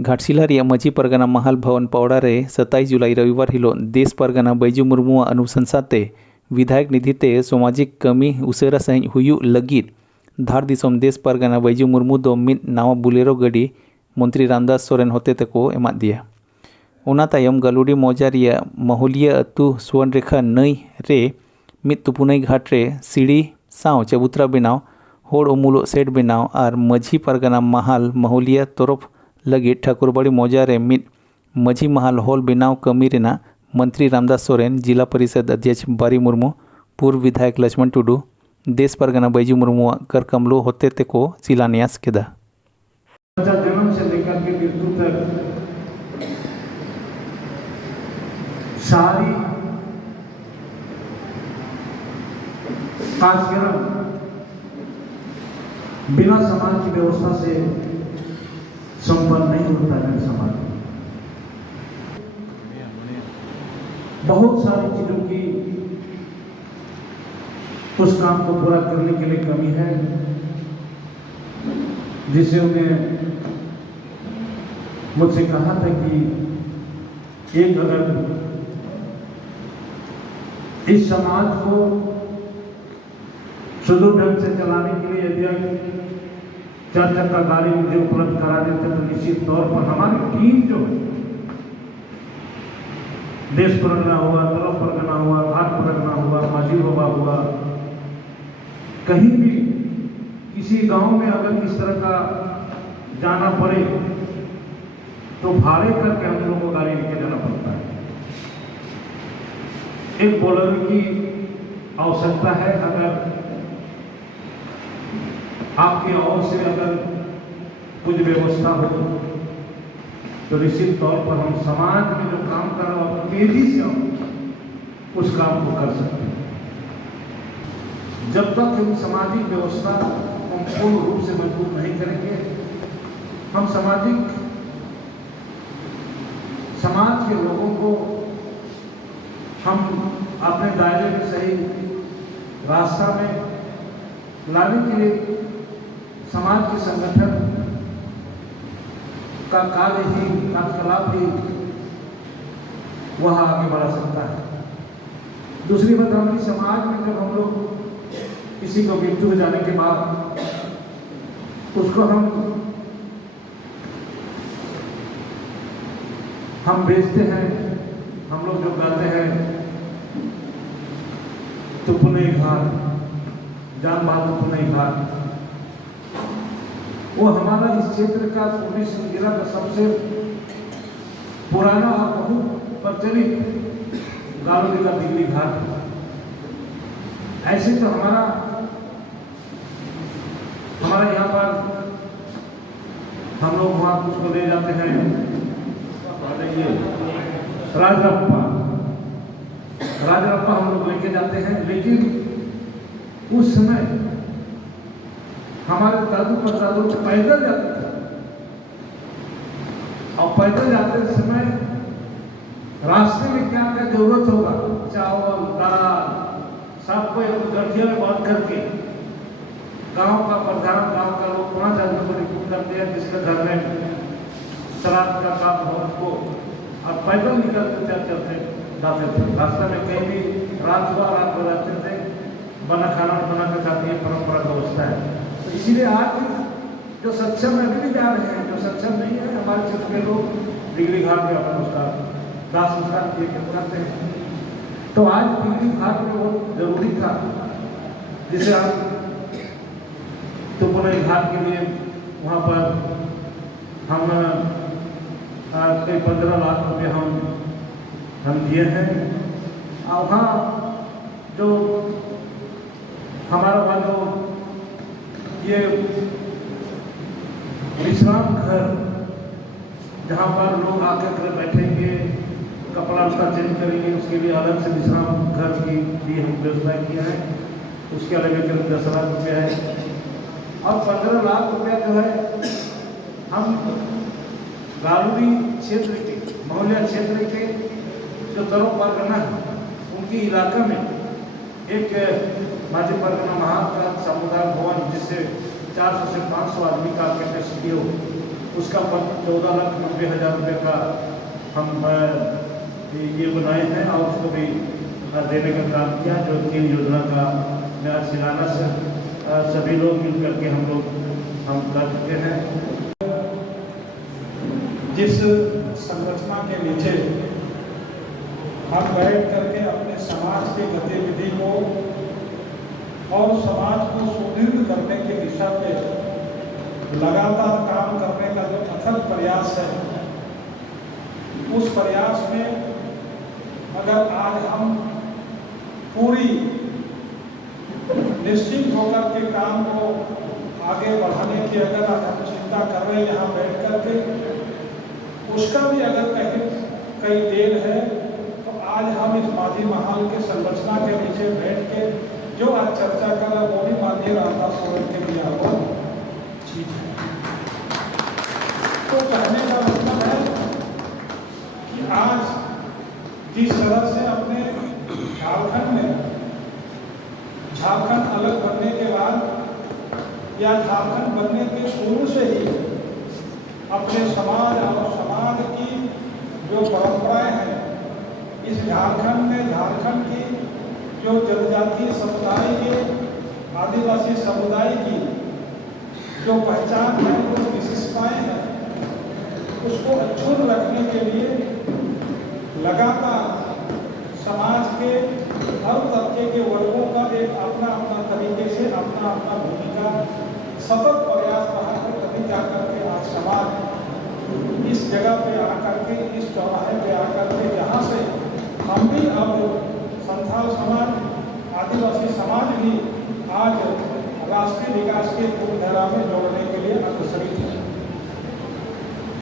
घाटशिला रिया मजी परगना महल भवन पौड़ा रे 27 जुलाई रविवार हिलो देश परगना बैजू मुर्मू अनुशंसाते विधायक निधिते सामाजिक कमी उसेरा सही हुयु लगित धार दिसोम देश परगना बैजू मुर्मू दो मिद नावा बुलेरो गडी मंत्री रामदास सोरेन होते तको एमा दिया। ओना तायम गालुडी मौजा रिया महुलिया अतु स्वर्णरेखा नई रे मिद तुपुनई घाट रे सीढ़ी साव चबूतरा बनाव होड़ उमुलो सेट बनाव और मझी परगना महल महुलिया तरफ लगे ठाकुरबाड़ी मौजा रे मिद मझी महल हॉल बनाव कमी रेना मंत्री रामदास सोरेन, जिला परिषद अध्यक्ष बारी मुर्मू, पूर्व विधायक लक्ष्मण टुडू, देश परगना बैजू मुर्मू कर कमलो होते ते को शिलान्यास केदा। जन्म से लेकर के मृत्यु तक सारी कार्यक्रम बिना समाज की व्यवस्था से संपन्न नहीं होता है। समाज बहुत सारी चीजों की उस काम को पूरा करने के लिए कमी है, जिसे उन्हें मुझसे कहा था कि एक अगर इस समाज को सुदूर ढंग से चलाने के लिए यदि 4 चक्का गाड़ी मुझे उपलब्ध करा देते तो निश्चित तौर पर हमारी टीम जो है, देश परगना हुआ, तरफ परगना हुआ, घाट परगना हुआ, माझी बाबा हुआ, कहीं भी किसी गांव में अगर इस तरह का जाना पड़े तो भाड़े करके हम लोगों को गाड़ी लेके जाना पड़ता है। एक बोलर की आवश्यकता है। अगर आपकी ओर से अगर कुछ व्यवस्था हो तो निश्चित तौर पर हम समाज में जो काम कर रहे हो तेजी से हम उस काम को कर सकते हैं। जब तक हम सामाजिक व्यवस्था हम पूर्ण रूप से मजबूत नहीं करेंगे, हम समाज के लोगों को हम अपने दायरे में सही रास्ता में लाने के लिए समाज के संगठन का कार्य ही, कार्यकलाप ही वह आगे बढ़ा सकता है। दूसरी बात, हमारी समाज में जब हम लोग किसी को मृत्यु हो जाने के बाद उसको हम बेचते हैं, हम लोग जो कहते हैं तुपुनई घाट, जान बात तुपुनई घाट, वो हमारा इस क्षेत्र का पुलिस जिला का सबसे पुराना और बहुत प्रचलित गालुडी का दिल्ली घाट। ऐसे तो हमारा यहाँ पर हम लोग वहाँ उसको ले जाते हैं राजरप्पा हम लोग लेके जाते हैं, लेकिन उस समय हमारे दादू परदादू पैदल जाते थे और पैदल जाते समय रास्ते में क्या क्या जरूरत होगा, चावल, दाल, सबको एक गठिया में बांध करके गांव का प्रधान, गांव का लोग 5 आदमी को रिक्रूट करते हैं जिसके घर में श्राद्ध का काम हो उसको, और पैदल निकलते चलते जाते थे। रास्ते में कहीं भी रात को रहते थे, खाना बना कर खाते हैं, परंपरा का व्यवस्था है। तो इसीलिए आज जो सक्षम है अभी भी जा रहे हैं, जो सक्षम नहीं है हमारे क्षेत्र के लोग दिल्ली घाट में अपना उसका दाह संस्कार करते हैं। तो आज दिल्ली घाट में बहुत जरूरी था, जिसे हम तुपुनई घाट के लिए वहाँ पर हम कई 15 लाख रुपये हम दिए हैं। और वहाँ जो हमारा वहाँ जो ये विश्राम घर, जहाँ पर लोग आकर बैठेंगे, कपड़ा उसका चेंज करेंगे, उसके लिए अलग से विश्राम घर की भी हम व्यवस्था किया है। उसके अलग करीब 10 लाख रुपया है और 15 लाख रुपया जो है हम गालुडी क्षेत्र के, महुलिया क्षेत्र के जो तरफ परगना है उनके इलाका में एक माझी परगना महाल का समुदाय भवन, जिससे 400 से 500 आदमी का कैपेसिटी हो, उसका फंड 14,90,000 रुपये का हम ये बनाए हैं और उसको भी देने का काम किया। जो 3 योजना का नया शिलान्यास सभी लोग मिल करके हम कर चुके हैं। जिस संरचना के नीचे हम बैठ करके अपने समाज के गतिविधि को और समाज को सुदृढ़ करने की दिशा पे लगातार काम करने का जो अथक प्रयास है, उस प्रयास में अगर आज हम पूरी निश्चित होकर के काम को आगे बढ़ाने की अगर हम चिंता कर रहे हैं यहाँ बैठ करके, उसका भी अगर कहीं देर है तो आज हम इस माझी महल के संरचना के नीचे बैठ के जो आज चर्चा कर रहे वो भी माननीय रामदास सोरेन के दिया हुआ चीज है। तो कहने का मतलब है कि आज जिस तरह से अपने झारखंड अलग बनने के बाद या झारखंड बनने के शुरू से ही अपने समाज और समाज की जो परंपराएं हैं, इस झारखंड में झारखंड की जो जनजातीय समुदाय के आदिवासी समुदाय की जो पहचान है, जो विशेषताएं हैं, उसको अक्षुण्ण रखने के लिए लगातार समाज के हर तबके के वर्गों का एक अपना अपना तरीके से अपना भूमिका सतत प्रयास रहा है। तभी जाकर के आज समाज इस जगह पे आकर के, इस चौराहे पे आकर के, जहाँ से हम भी अब संथाल समाज, आदिवासी समाज भी आज राष्ट्रीय विकास के पूर्ण धारा में जोड़